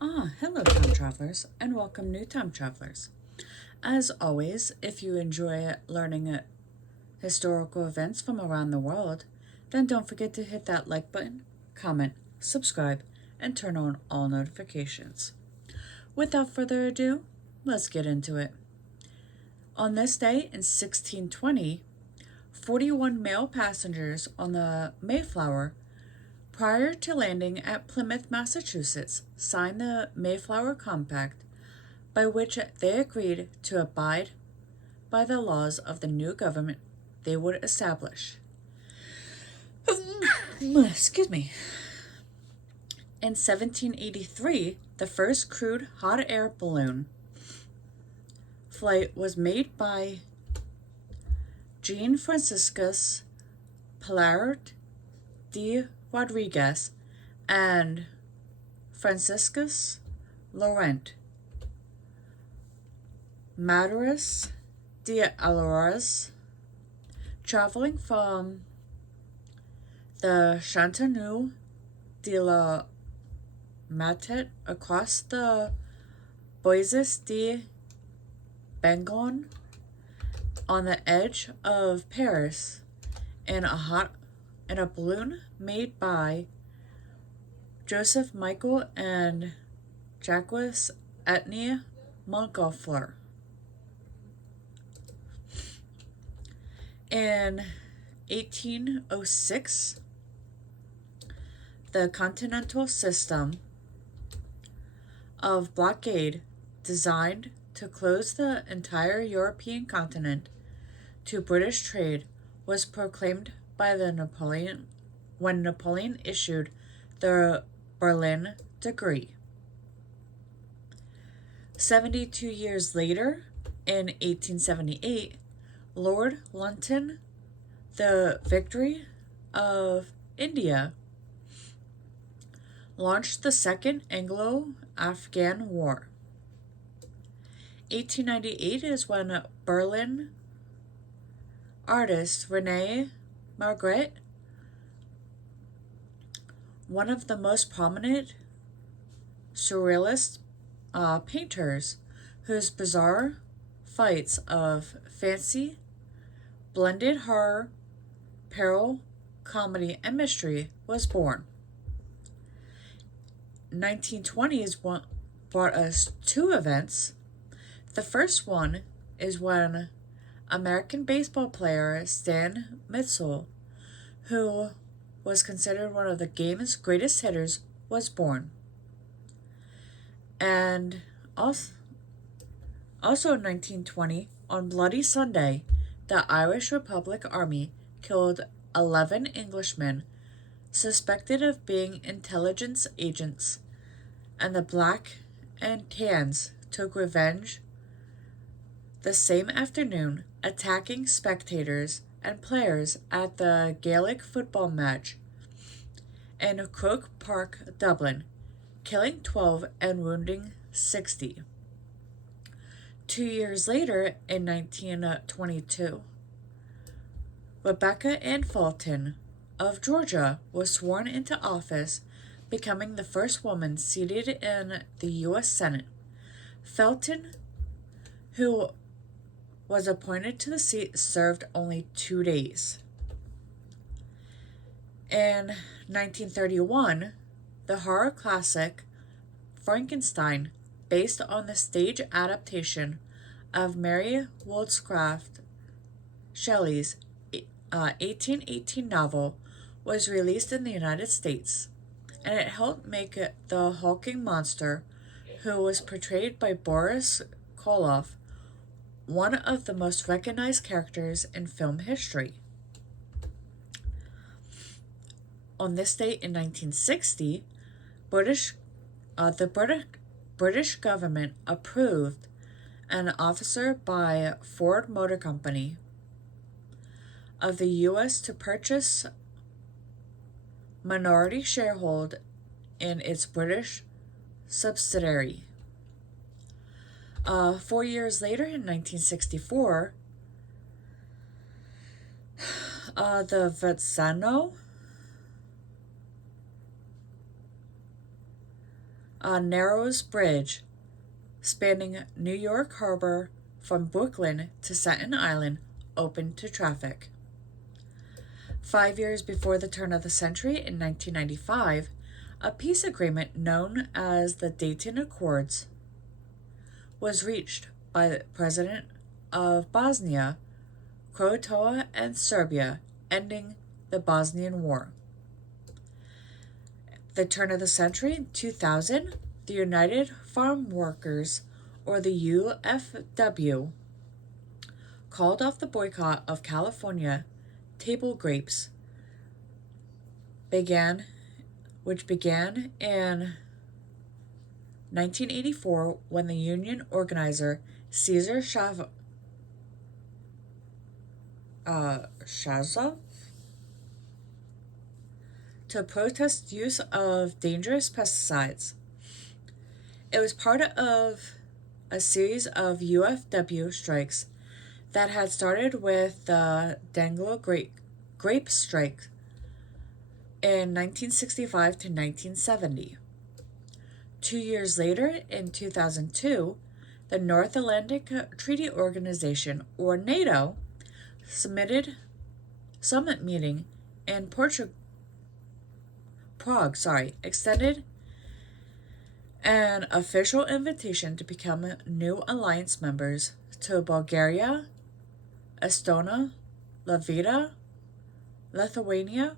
Hello, time travelers, and welcome, new time travelers. As always, if you enjoy learning historical events from around the world, then don't forget to hit that like button, comment, subscribe, and turn on all notifications. Without further ado, let's get into it. On this day in 1620, 41 male passengers on the Mayflower, prior to landing at Plymouth, Massachusetts, signed the Mayflower Compact, by which they agreed to abide by the laws of the new government they would establish. Excuse me. In 1783, the first crewed hot air balloon flight was made by Jean Franciscus Pallard de Rodriguez and Franciscus Laurent Maduras de Alores, traveling from the Chantenou de la Matet across the Boisés de Bangon on the edge of Paris in a balloon made by Joseph Michael and Jacques Etnie Montgolfier. In 1806, the Continental System of blockade, designed to close the entire European continent to British trade, was proclaimed by Napoleon when Napoleon issued the Berlin Decree. 72 years later, in 1878, Lord Lytton, the victory of India, launched the Second Anglo-Afghan War. 1898 is when Berlin artist Rene Magritte, one of the most prominent surrealist painters, whose bizarre fights of fancy, blended horror, peril, comedy, and mystery, was born. 1920s brought us two events. The first one is when American baseball player Stan Musial, who was considered one of the game's greatest hitters, was born. And also in 1920, on Bloody Sunday, the Irish Republic Army killed 11 Englishmen suspected of being intelligence agents, and the Black and Tans took revenge the same afternoon, attacking spectators and players at the Gaelic football match in Croke Park, Dublin, killing 12 and wounding 60. 2 years later, in 1922, Rebecca Ann Fulton of Georgia was sworn into office, becoming the first woman seated in the U.S. Senate. Fulton, who was appointed to the seat, served only 2 days. In 1931, the horror classic Frankenstein, based on the stage adaptation of Mary Wollstonecraft Shelley's 1818 novel, was released in the United States, and it helped make the hulking monster, who was portrayed by Boris Karloff, one of the most recognized characters in film history. On this date in 1960, the British government approved an offer by Ford Motor Company of the U.S. to purchase minority sharehold in its British subsidiary. 4 years later, in 1964, the Vezzano Narrows Bridge, spanning New York Harbor from Brooklyn to Staten Island, opened to traffic. 5 years before the turn of the century, in 1995, a peace agreement known as the Dayton Accords was reached by the President of Bosnia, Croatia, and Serbia, ending the Bosnian War. The turn of the century, 2000, the United Farm Workers, or the UFW, called off the boycott of California table grapes, which began in 1984 when the union organizer Cesar Shazov to protest use of dangerous pesticides. It was part of a series of UFW strikes that had started with the Danglo grape strike in 1965 to 1970. 2 years later, in 2002, the North Atlantic Treaty Organization, or NATO, summit meeting in Prague, extended an official invitation to become new alliance members to Bulgaria, Estonia, Latvia, Lithuania,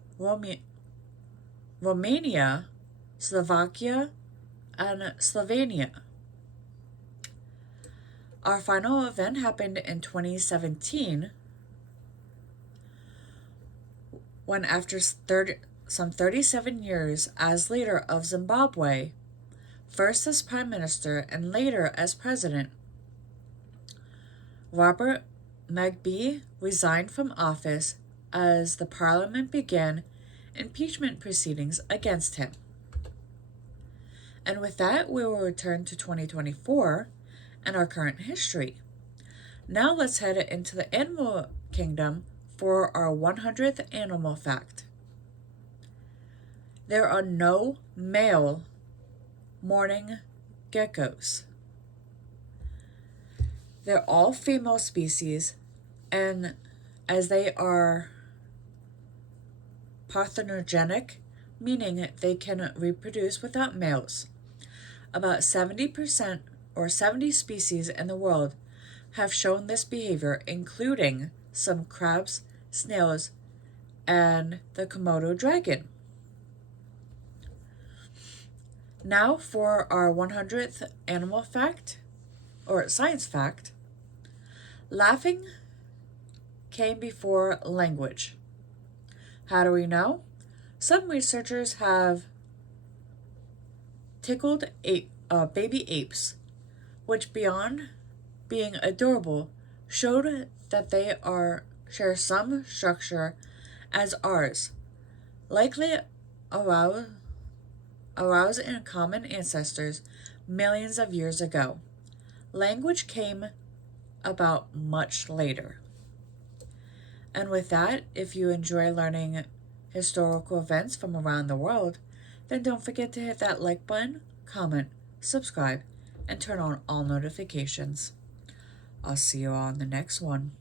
Romania, Slovakia, and Slovenia. Our final event happened in 2017 when, after some 37 years as leader of Zimbabwe, first as Prime Minister and later as President, Robert Mugabe resigned from office as the Parliament began impeachment proceedings against him. And with that, we will return to 2024 and our current history. Now let's head into the animal kingdom for our 100th animal fact. There are no male mourning geckos. They're all female species, and as they are parthenogenic, meaning they can reproduce without males. About 70% or 70 species in the world have shown this behavior, including some crabs, snails, and the Komodo dragon. Now for our 100th animal fact, or science fact. Laughing came before language. How do we know? Some researchers have tickled baby apes, which beyond being adorable, showed that they share some structure as ours, likely aroused in common ancestors millions of years ago. Language came about much later. And with that, if you enjoy learning historical events from around the world, then don't forget to hit that like button, comment, subscribe, and turn on all notifications. I'll see you all in the next one.